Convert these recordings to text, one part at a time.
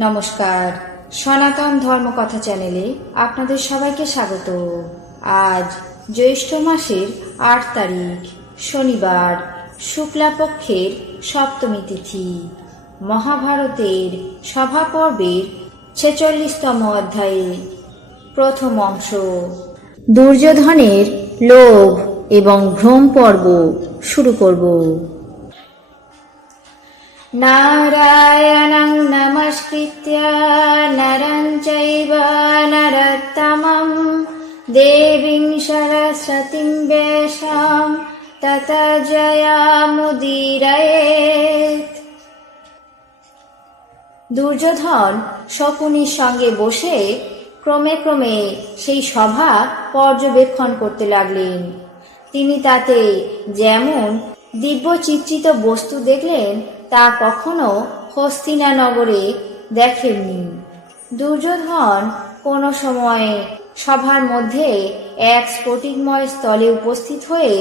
নমস্কার, সনাতন ধর্মকথা চ্যানেলে আপনাদের সবাইকে স্বাগত। আজ জ্যৈষ্ঠ মাসের ৮ তারিখ শনিবার, শুক্লাপক্ষের সপ্তমী তিথি। মহাভারতের সভা পর্বের ৪৬তম অধ্যায়ে প্রথম অংশ, দুর্যোধনের লোভ এবং ভ্রম পর্ব শুরু করব। নারায়ণং নমস্কৃত্য নরং চৈব নরোত্তমং দেবীং সরস্বতীং ব্যাসাং ততো জয়মুদীরয়েৎ। দুর্যোধন শকুনির সঙ্গে বসে ক্রমে ক্রমে সেই সভা পর্যবেক্ষণ করতে লাগলেন। তিনি তাতে যেমন দিব্য চিত্রিত বস্তু দেখলেন তা কখনো হস্তিনানগরে দেখেননি। দুর্যোধন কোনো সময় সভার মধ্যে এক স্ফটিকময় স্থলে উপস্থিত হয়ে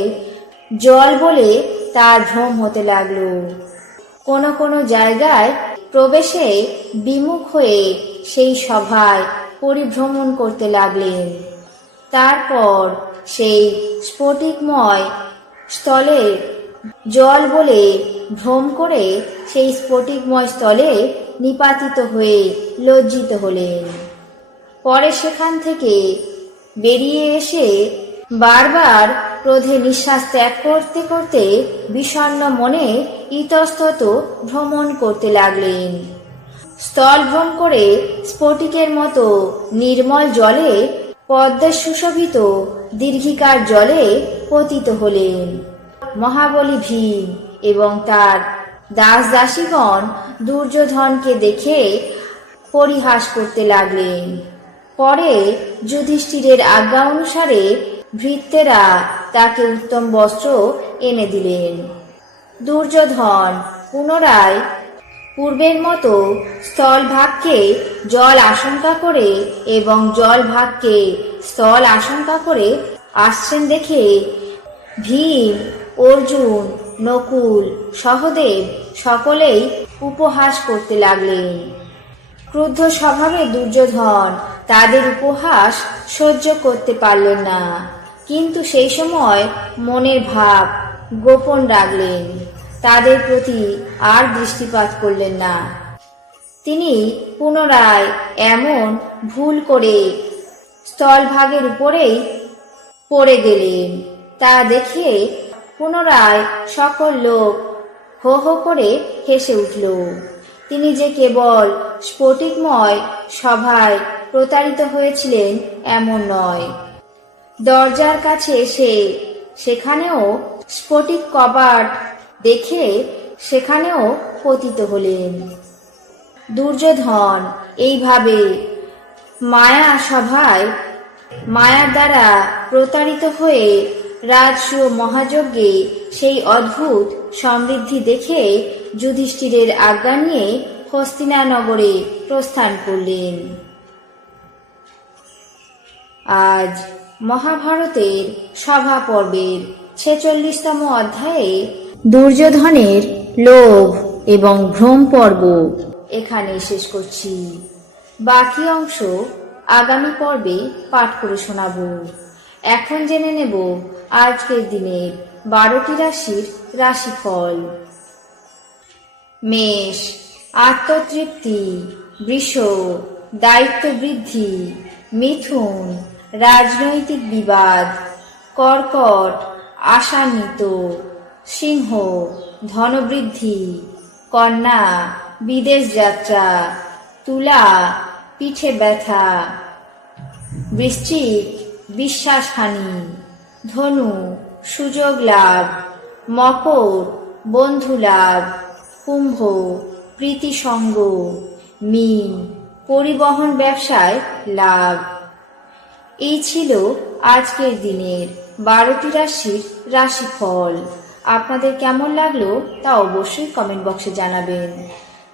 জল বলে তার ভ্রম হতে লাগলো। কোনো কোনো জায়গায় প্রবেশে বিমুখ হয়ে সেই সভায় পরিভ্রমণ করতে লাগলেন। তারপর সেই স্ফটিকময় স্থলে জল বলে ভ্রম করে সেই স্ফটিকময় স্থলে নিপাতিত হয়ে লজ্জিত হলেন। পরে সেখান থেকে বেরিয়ে এসে বারবার ক্রোধে নিঃশ্বাস ত্যাগ করতে করতে বিষণ্ণ মনে ইতস্তত ভ্রমণ করতে লাগলেন। স্থল ভ্রম করে স্ফটিকের মতো নির্মল জলে পদ্মে সুশোভিত দীর্ঘিকার জলে পতিত হলেন। মহাবলী ভীম এবং তার দাস দাসীগণ দুর্যোধনকে দেখে পরিহাস করতে লাগলেন। পরে যুধিষ্ঠিরের আজ্ঞা অনুসারে ভৃত্যেরা তাকে উত্তম বস্ত্র এনে দিলেন। দুর্যোধন পুনরায় পূর্বের মতো স্থলভাগকে জল আশঙ্কা করে এবং জলভাগকে স্থল আশঙ্কা করে আসছেন দেখে ভীম, অর্জুন, নকুল, সহদেব সকলেই উপহাস করতে লাগলেন। ক্রুদ্ধ স্বভাবে দুর্যোধন তাদের উপহাস সহ্য করতে পারলেন না, কিন্তু সেই সময় মনের ভাব গোপন রাখলেন। তাদের প্রতি আর দৃষ্টিপাত করলেন না। তিনি পুনরায় এমন ভুল করে স্থলভাগের উপরেই পড়ে গেলেন। তা দেখে পুনরায় সকল লোক হো হো করে হেসে উঠল। তিনি যে কেবল স্ফটিকময় সভায় প্রতারিত হয়েছিলেন এমন নয়, দরজার কাছে এসে সেখানেও স্ফটিক কপাট দেখে সেখানেও পতিত হলেন। দুর্যোধন এইভাবে মায়া সভায় মায়ার দ্বারা প্রতারিত হয়ে রাজসূয় মহাযজ্ঞে সেই অদ্ভুত সমৃদ্ধি দেখে যুধিষ্ঠিরের আজ্ঞা নিয়ে হস্তিনানগরে প্রস্থান করলেন। আজ মহাভারতের সভা পর্বের ৪৬তম অধ্যায়ে দুর্যোধনের লোভ এবং ভ্রম পর্ব এখানে শেষ করছি। বাকি অংশ আগামী পর্বে পাঠ করে শোনাব। এখন জেনে নেব আজকের দিনের ১২টি রাশির রাশিফল। মেষ, আত্মতৃপ্তি। বৃষ, দায়িত্ব বৃদ্ধি। মিথুন, রাজনৈতিক বিবাদ। কর্কট, আশান্বিত। সিংহ, ধনবৃদ্ধি। কন্যা, বিদেশ যাত্রা। তুলা, পিঠে ব্যথা। বৃশ্চিক, বিশ্বাসহানি। ধনু, সুযোগ লাভ। মকর, বন্ধু লাভ। কুম্ভ, প্রীতিসঙ্গ। মীন, পরিবহন ব্যবসায় লাভ। এই ছিল আজকের দিনের ১২টি রাশির রাশিফল। আপনাদের কেমন লাগলো তা অবশ্যই কমেন্ট বক্সে জানাবেন।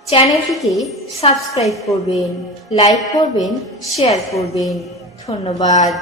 চ্যানেলটিকে সাবস্ক্রাইব করবেন, লাইক করবেন, শেয়ার করবেন। ধন্যবাদ।